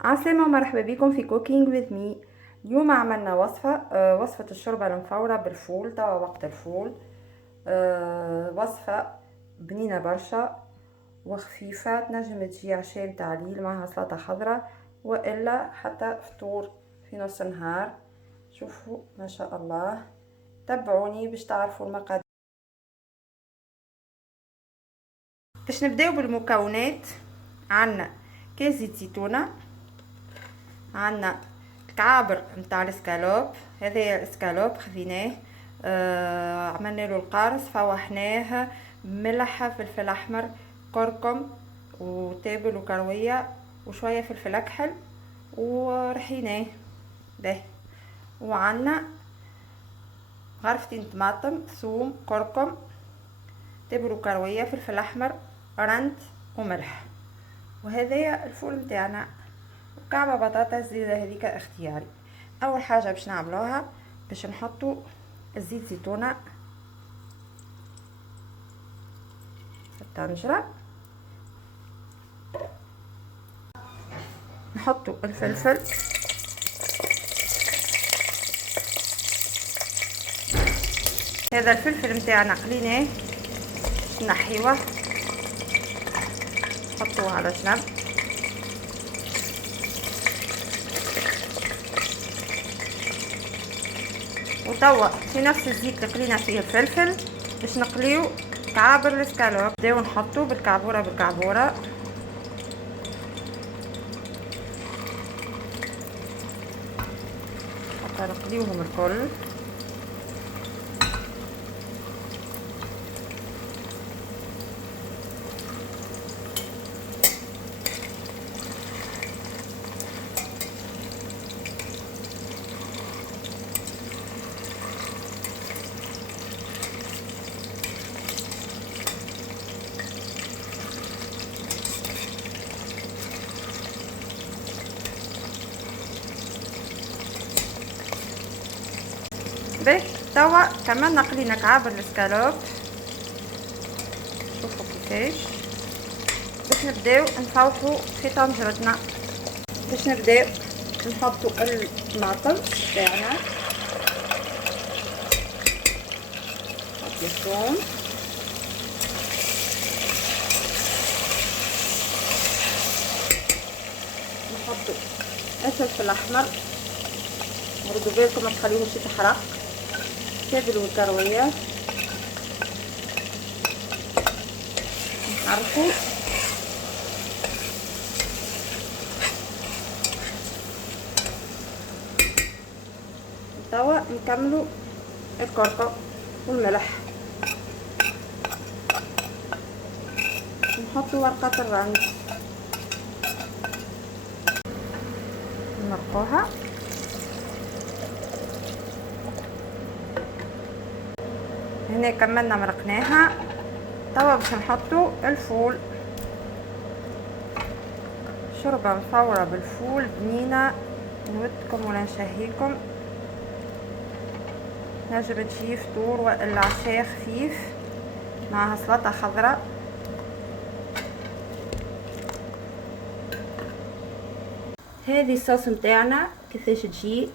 عسلامة ومرحبا بكم في كوكينج وذ مي. اليوم عملنا وصفة الشوربة المفورة بالفول. توا وقت الفول. وصفة بنينة برشا وخفيفة، تنجم تجي عشاء متاع الليل معها سلطة خضراء والا حتى فطور في نص النهار. شوفوا ما شاء الله، تبعوني باش تعرفوا المقادير. باش نبداو بالمكونات، عندنا كاس زيت زيتونة، عندنا الكعابر نتاع الاسكالوب، هذا الاسكالوب خذيناه، عملنا له القارص، فوحناه، ملح، فلفل احمر، كركم وتابل وكرويه وشويه فلفل اكحل ورحيناه ده. وعندنا غرفتين طماطم، ثوم، كركم، تابل وكرويه، فلفل احمر، رند وملح. وهذايا الفول نتاعنا. وكعبة بطاطا زيادة هذيك اختياري. اول حاجه باش نعملوها، باش نحطوا الزيت زيتونه في الطنجره، نحطوا الفلفل، هذا الفلفل نتاعنا قليناه، نحيوه نحطوه على جنب. وتوا في نفس الزيت اللي قلينا فيه الفلفل باش نقليو كعابر الاسكالوب. نبداو نحطو بالكعبوره بالكعبوره، حتى نقليوهم الكل. باهي، توا كمان نقلينا كعابر الاسكالوب، شوفوا كيفاش. باش نبداو نفوحوا في طنجرتنا، باش نبداو نحطوا الطماطم تاعنا، نحط الثوم، نحطوا الفلفل الاحمر، ردوا بالكم ما تخليوهوش يتحرق، تابل والكرويه، نحركوا. توا نكملوا الكركم والملح، نحطوا ورقة الرنج، نمرقوها. هنا كملنا مرقناها. توا باش نحطوا الفول، شوربة مفورة بالفول بنينة، نودكم ولا نشهيكم، نجم تجي فطور والا عشاء خفيف معها سلطة خضراء. هذه الصوص متاعنا كيفاش تجي،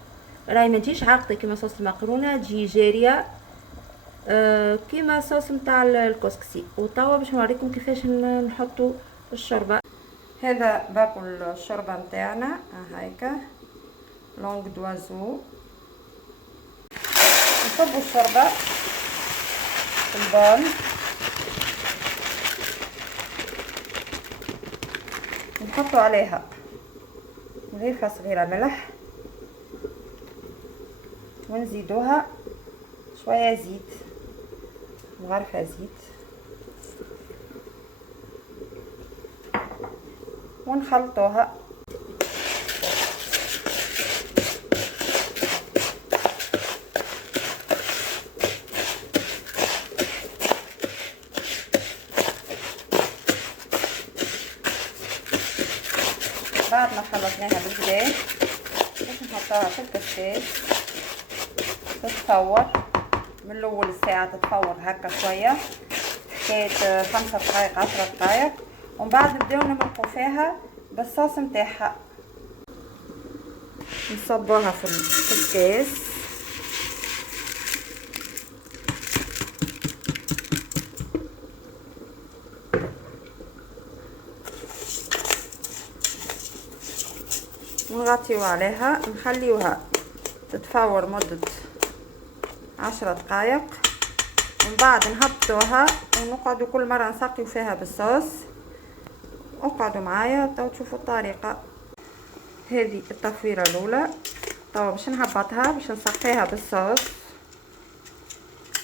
راهي ما تجيش عاقده كيما صوص المقرونه، تجي جاريه كيما صوص متاع الكسكسي. وتوا باش نوريكم كيفاش نحطوا الشوربه. هذا باكل الشوربه متاعنا هايكا لونغ دوازو. نصبوا الشوربه في البول، نحطوا عليها غرفه صغيره ملح، ونزيدوها شويه زيت، غرفه زيت، ونخلطوها. بعد ما خلطناها بالكدا باش نحطوها في الكسكاس تتفور. من الاول ساعه تتفور هكا شويه، حكايه 5 دقائق 10 دقائق، ومن بعد نبداو نمرقوا فيها بالصوص نتاعها. نصبوها في الكاس. ونغطيو عليها، نخليوها تتفور مدة 10 دقائق، ومن بعد نهبطوها ونقعدوا كل مرة نسقيو فيها بالصوص. اقعدوا معايا تو تشوفوا الطريقة. هذه التفويرة الاولى. توا باش نهبطها باش نسقيها بالصوص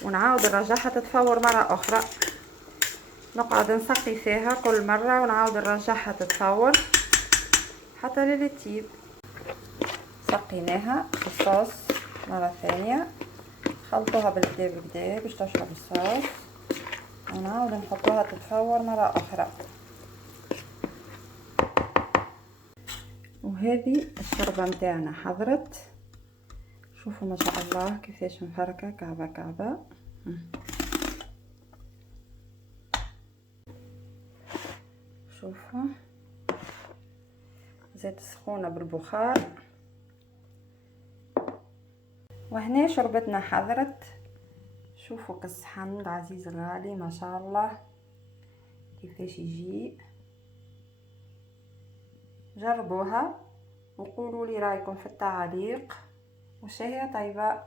ونعاود نرجعها تتفور مرة اخرى. نقعد نسقي فيها كل مرة ونعاود نرجعها تتفور حتى للي تطيب. سقيناها بالصوص مرة ثانية، خلطوها بالكدا بكدا باش تشرب الصوص، ونعاود نحطوها تتفور مرة اخرى. وهذه الشوربه نتاعنا حضرت. شوفوا ما شاء الله كيفاش مفركه كعبه كعبه. شوفوا زيت سخونه بالبخار. وهنا شربتنا حضرت. شوفوا كالصحن العزيز الغالي ما شاء الله كيفاش يجي. جربوها وقولوا لي رايكم في التعليق، وشهية طيبة.